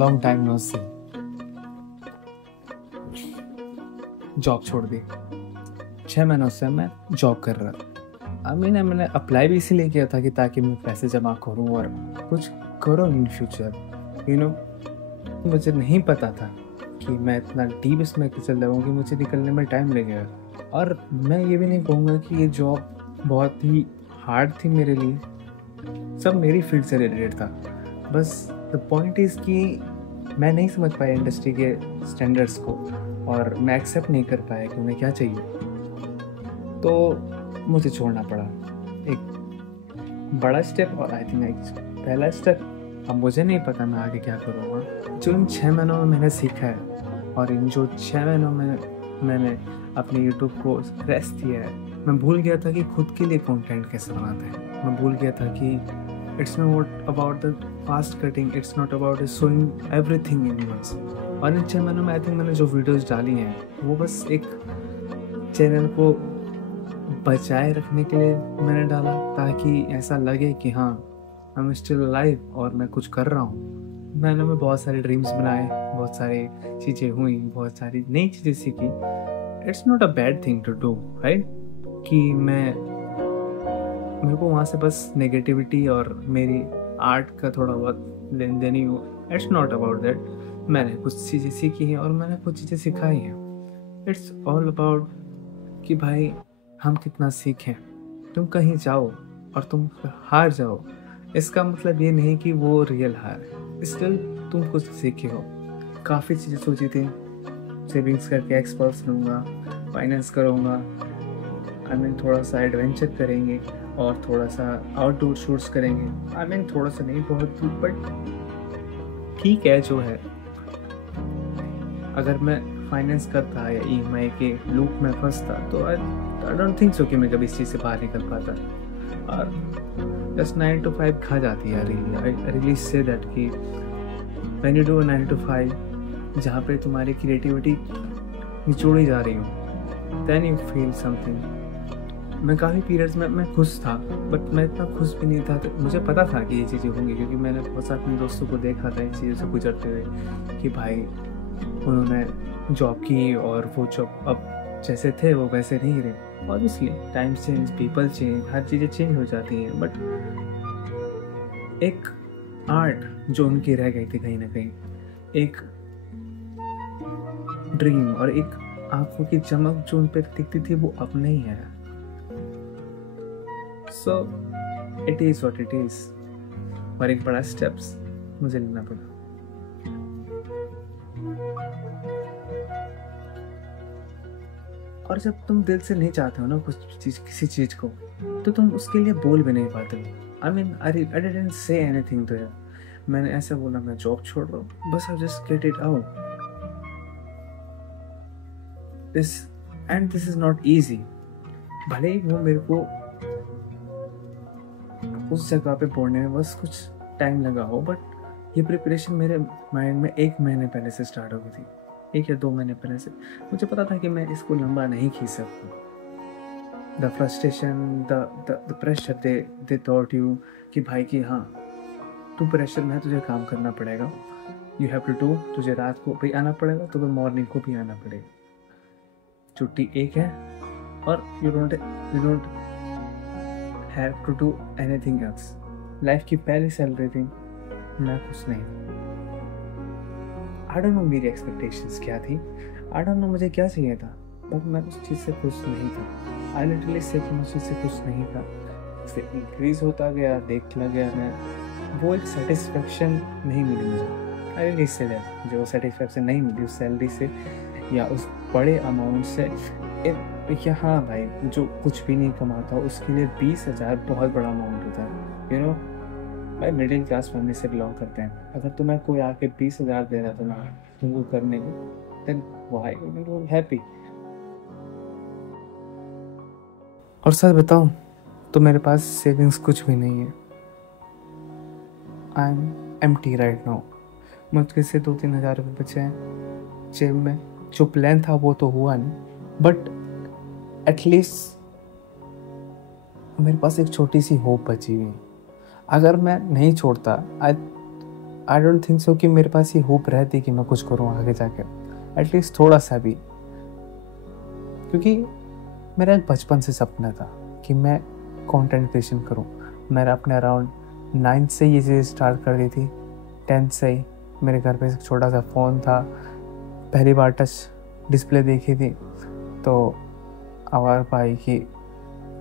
Long time no सी। Job छोड़ दी, 6 महीनों से मैं जॉब कर रहा। मैंने अप्लाई भी इसीलिए किया था कि ताकि मैं पैसे जमा करूं और कुछ करूं इन फ्यूचर। मुझे नहीं पता था कि मैं इतना डीप इसमें चल जाऊँ कि मुझे निकलने में टाइम लगेगा। और मैं ये भी नहीं कहूँगा कि ये जॉब बहुत ही हार्ड थी मेरे लिए, सब मेरी फील्ड से रिलेटेड था। बस द पॉइंट इज़ कि मैं नहीं समझ पाया इंडस्ट्री के स्टैंडर्ड्स को और मैं एक्सेप्ट नहीं कर पाया कि उन्हें क्या चाहिए, तो मुझे छोड़ना पड़ा। एक बड़ा स्टेप और आई थिंक पहला स्टेप। अब मुझे नहीं पता मैं आगे क्या करूँगा। जो इन 6 महीनों में मैंने सीखा है और इन जो 6 महीनों में मैंने अपने यूट्यूब को रेस्ट दिया है, मैं भूल गया था कि खुद के लिए कंटेंट कैसे बनाते हैं। मैं भूल गया था कि it's not about the fast cutting, it's not about showing everything in once. और इन 6 महीनों में आई थिंक मैंने जो वीडियोस डाली हैं वो बस एक चैनल को बचाए रखने के लिए मैंने डाला, ताकि ऐसा लगे कि हाँ आई एम स्टिल अलाइव और मैं कुछ कर रहा हूँ। मैंने बहुत सारे ड्रीम्स बनाए, बहुत सारी चीज़ें हुई, बहुत सारी नई चीज़ें सीखी। It's not a bad thing to do, right? कि मेरे को वहाँ से बस नेगेटिविटी और मेरी आर्ट का थोड़ा बहुत लेन देन ही हो। It's not about that. मैंने कुछ चीज़ें सीखी हैं और मैंने कुछ चीज़ें सिखाई हैं। इट्स ऑल अबाउट कि भाई हम कितना सीखें। तुम कहीं जाओ और तुम हार जाओ, इसका मतलब ये नहीं कि वो रियल हार है। स्टिल तुम कुछ सीखे हो। काफ़ी चीज़ें सोची थी, सेविंग्स करके एक्सपर्ट्स लूँगा, फाइनेंस करूँगा, थोड़ा सा एडवेंचर करेंगे और थोड़ा सा आउटडोर शूट्स करेंगे। थोड़ा सा नहीं, बहुत दूर, बट ठीक है जो है। अगर मैं फाइनेंस करता या EMI के लूप में फंसता तो आई डोंट थिंक सो कि मैं कभी इस चीज़ से बाहर निकल पाता। और जस्ट 9 to 5 खा जाती है। आई रियली से दैट कि व्हेन यू डू 9 to 5 जहाँ पे तुम्हारी क्रिएटिविटी निचोड़ी जा रही हो, देन यू फील समथिंग। मैं काफ़ी पीरियड्स में मैं खुश था, बट मैं इतना खुश भी नहीं था। तो मुझे पता था कि ये चीज़ें होंगी, क्योंकि मैंने बहुत सारे अपने दोस्तों को देखा था इन चीज़ों से गुजरते हुए कि भाई उन्होंने जॉब की और वो जॉब अब जैसे थे वो वैसे नहीं रहे। Obviously time change, people change, हर चीज़ें चेंज हो जाती हैं, बट एक आर्ट जो उनकी रह गई थी कहीं ना कहीं, एक ड्रीम और एक आंखों की चमक जो उन पर दिखती थी, वो अब नहीं है। So it is what it is. और एक बड़ा स्टेप्स मुझे लेना पड़ा। और जब तुम दिल से नहीं चाहते हो ना कुछ चीज़, किसी चीज़ को, तो तुम उसके लिए बोल भी नहीं पाते हो। I didn't say anything to him. मैंने ऐसे बोला मैं जॉब छोड़ रहा हूँ, बस I just get it out. This is not easy. भले ही वो मेरे को उस जगह पे पढ़ने में बस कुछ टाइम लगा हो, बट ये प्रिपरेशन मेरे माइंड में 1 महीने पहले से स्टार्ट हो गई थी, 1 या 2 महीने पहले से। मुझे पता था कि मैं इसको लंबा नहीं खींच सकता। The frustration, the pressure they thought you कि भाई कि हाँ तू प्रेशर में है, तुझे काम करना पड़ेगा, यू हैव टू डू, तुझे रात को भी आना पड़ेगा, तुझे मॉर्निंग को भी आना पड़ेगा। छुट्टी एक है और you don't have to do anything else. Life की पहली सैलरी थी, मैं खुश नहीं। आई डोंट नो मेरी एक्सपेक्टेशंस क्या थी, आई डोंट नो मुझे क्या चाहिए था, बट मैं उस चीज़ से खुश नहीं था। आई लिटरली से कि मैं उस चीज़ से खुश नहीं था। इससे इंक्रीज होता गया, देखता गया मैं, वो एक सेटिस्फेक्शन नहीं मिली मुझे। आई रियली से दैट जो सेटिस्फेक्शन नहीं मिली उस सैलरी से या उस बड़े अमाउंट से। या हाँ भाई, जो कुछ भी नहीं कमाता उसके लिए 20,000 बहुत बड़ा अमाउंट होता है। यू नो, भाई मिडिल क्लास फैमिली से बिलोंग करते हैं। अगर तुम्हें कोई आके 20,000 दे रहा है तुमको करने को, then why you are happy. और सच बताऊं तो मेरे पास सेविंग्स कुछ भी नहीं है। I am empty right now. मुझके से 2-3 हज़ार रुपये बचे हैं जेब में। जो प्लान था वो तो हुआ नहीं, बट एटलीस्ट मेरे पास एक छोटी सी होप बची हुई। अगर मैं नहीं छोड़ता, आई डोंट थिंक सो कि मेरे पास ये होप रहती कि मैं कुछ करूँ आगे जाके, एटलीस्ट थोड़ा सा भी। क्योंकि मेरा एक बचपन से सपना था कि मैं कंटेंट क्रिएशन करूँ। मैंने अपने अराउंड 9th से ये चीज़ स्टार्ट कर दी थी। 10th से ही मेरे घर पे एक छोटा सा फ़ोन था, पहली बार टच डिस्प्ले देखी थी, तो आवाज़ पाई कि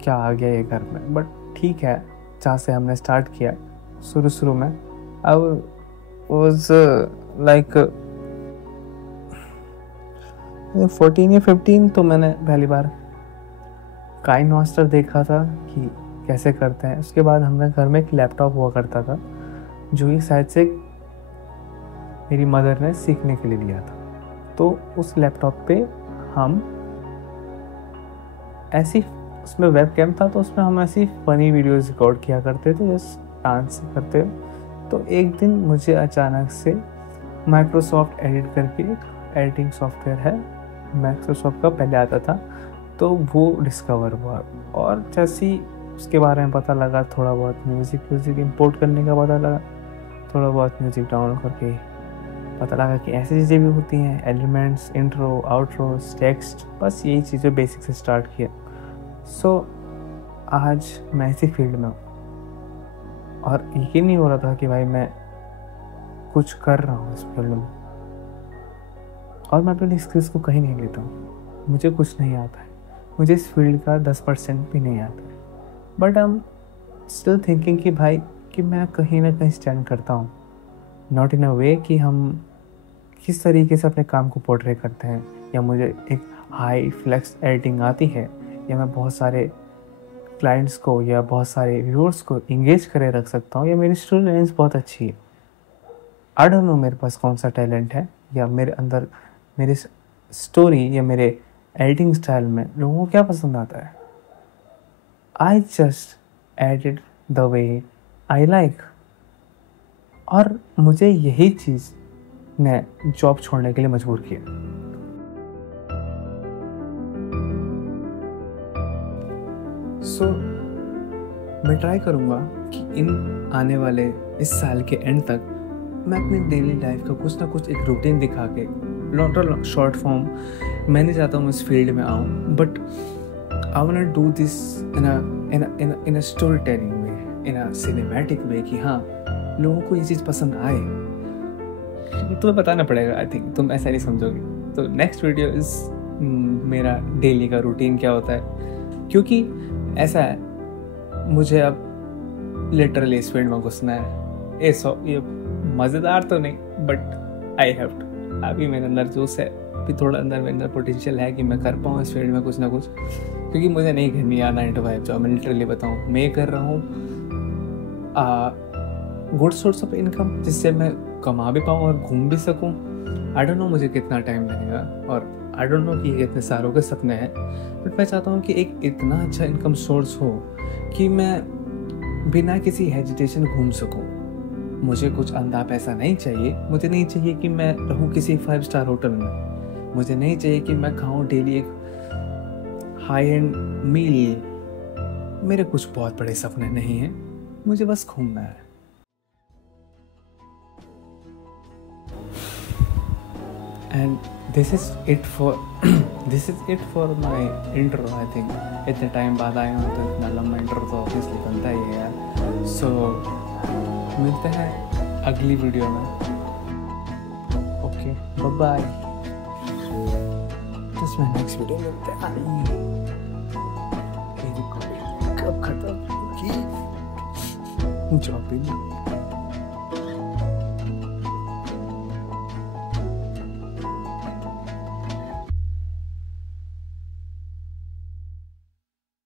क्या आ गया ये घर में। बट ठीक है, जहाँ से हमने स्टार्ट किया शुरू में, अब वॉज लाइक 14 या 15 तो मैंने पहली बार काइन मास्टर देखा था कि कैसे करते हैं। उसके बाद हमारे घर में एक लैपटॉप हुआ करता था जो कि शायद से मेरी मदर ने सीखने के लिए लिया था। तो उस लैपटॉप पे हम ऐसी, उसमें वेब कैम था तो उसमें हम ऐसी फ़नी वीडियोस रिकॉर्ड किया करते थे, जैसे डांस करते हुए। तो एक दिन मुझे अचानक से माइक्रोसॉफ्ट एडिट करके एक एडिटिंग सॉफ्टवेयर है, माइक्रोसॉफ्ट का पहले आता था, तो वो डिस्कवर हुआ। और जैसे ही उसके बारे में पता लगा, थोड़ा बहुत म्यूज़िक इंपोर्ट करने का पता लगा, थोड़ा बहुत म्यूज़िक डाउनलोड करके पता लगा कि ऐसी चीज़ें भी होती हैं, एलिमेंट्स, इंट्रो, आउट्रोस, टेक्स्ट, बस यही चीज़ें बेसिक से स्टार्ट किया। सो आज मैं इसी फील्ड में हूँ और यकीन नहीं हो रहा था कि भाई मैं कुछ कर रहा हूँ इस फील्ड में। और मैं अपनी स्किल्स को कहीं नहीं लेता हूँ, मुझे कुछ नहीं आता है, मुझे इस फील्ड का 10% भी नहीं आता है। But I am still thinking कि भाई कि मैं कहीं ना कहीं स्टैंड करता हूँ, नॉट इन अ वे कि हम किस तरीके से अपने काम को पोर्ट्रे करते हैं, या मुझे एक हाई फ्लेक्स एडिटिंग आती है, या मैं बहुत सारे क्लाइंट्स को या बहुत सारे व्यूअर्स को इंगेज करे रख सकता हूँ, या मेरी स्टोरी लाइन्स बहुत अच्छी है। आई डोंट नो मेरे पास कौन सा टैलेंट है, या मेरे अंदर मेरी स्टोरी या मेरे एडिटिंग स्टाइल में लोगों को क्या पसंद आता है। I just edit the way I like. और मुझे यही चीज़ ने जॉब छोड़ने के लिए मजबूर किया। सो मैं ट्राई करूँगा कि इन आने वाले इस साल के एंड तक मैं अपनी डेली लाइफ का कुछ ना कुछ एक रूटीन दिखा के, लॉन्ग शॉर्ट फॉर्म, मैं नहीं चाहता हूँ इस फील्ड में आऊँ, but I want to do this in a story telling way, in a cinematic way, कि हाँ लोगों को ये चीज़ पसंद आए। तुम्हें बताना पड़ेगा, आई थिंक तुम ऐसा नहीं समझोगे। तो नेक्स्ट वीडियो इस मेरा डेली का रूटीन क्या होता है, क्योंकि ऐसा है मुझे अब लिटरली इस फील्ड में घुसना है। ये मज़ेदार तो नहीं, बट आई हैव टू। अभी मेरे अंदर जोश है, अभी थोड़ा अंदर मेरे अंदर पोटेंशियल है कि मैं कर पाऊँ इस फील्ड में कुछ ना कुछ, क्योंकि मुझे नहीं करनी है 9 to 5 जॉब। मैं लिटरली बताऊँ, मैं कर रहा हूँ गुड सोर्स ऑफ इनकम, जिससे मैं कमा भी पाऊँ और घूम भी सकूँ। आई डोंट नो मुझे कितना टाइम लगेगा, और आई डोंट नो कि ये इतने सारों के सपने हैं, बट मैं चाहता हूँ कि एक इतना अच्छा इनकम सोर्स हो कि मैं बिना किसी हेजिटेशन घूम सकूँ। मुझे कुछ अंधा पैसा नहीं चाहिए, मुझे नहीं चाहिए कि मैं रहूँ किसी 5 स्टार होटल में, मुझे नहीं चाहिए कि मैं खाऊँ डेली एक हाई एंड मील। मेरे कुछ बहुत बड़े सपने नहीं हैं, मुझे बस घूमना है। And this is it for my intro, I think. इतने टाइम बाद आया हूँ तो इतना लंबा इंट्रो तो ऑब्वियसली बनता ही है यार। सो मिलते हैं अगली वीडियो में। Okay, bye bye. बस मैं नेक्स्ट वीडियो में मिलते हैं। कब खत्म की जॉब भी